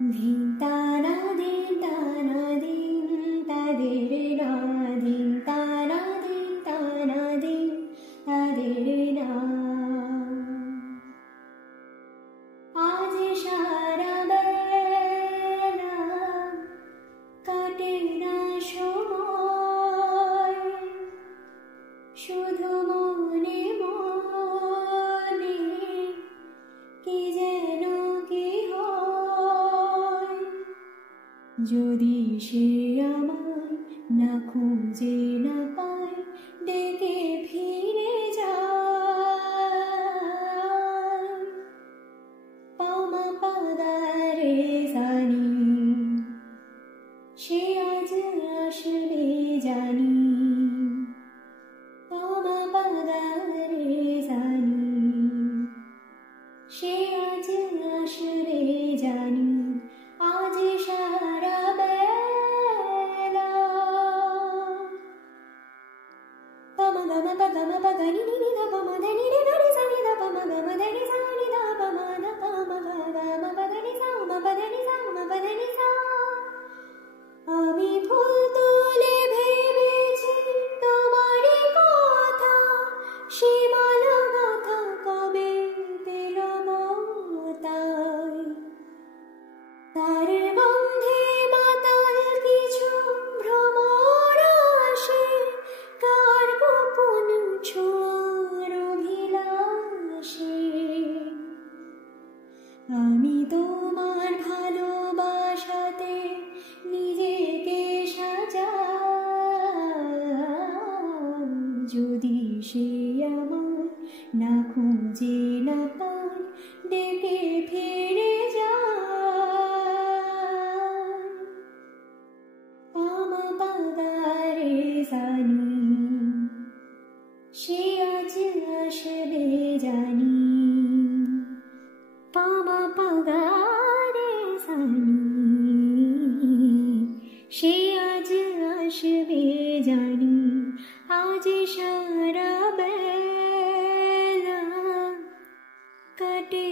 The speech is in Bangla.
ধিন তারা দিন তারা দিন তাদের না দিন তারা দিন তাদের না আজ সারা বেলা কাটে না সময় শুধু মনে মনে কি যেন কি হয় যদি সে আমায় না খুঁজে না পায় ডেকে ফিরে যায় পামা পাদারে জানি সে আজ আসবে জানি পামা পাদারে জানি সে আজ আসবে জানি আজ সারা বেলা পামা গামা পাগামা পাগানি নি ধা পামা ধানি রে ধরে সানি ধা পামা গামা ধানি সানি ধা পামা ধা পামা গামা পাদানি সা মা পাদানি সা মা পাদানি সা আমি ফুল তুলে ভেবেছি তোমারই কথা সে মালা গাথা কবে দিল মতায় তার গন্ধে মাতাল কিছু ভ্রমর আসে কার গোপন ছোঁয়ার অভিলাষে আমি তোমার ভালোবাসাতে নিজেকে সাজাই যদি সে আমায় না খুঁজে না পায় ডেকে ফিরে যায় পামা পাগারে জানি সে আজ আসবে জানি পামা পাগারে জানি সে আজ আসবে জানি আজ সারা বেলা কাটে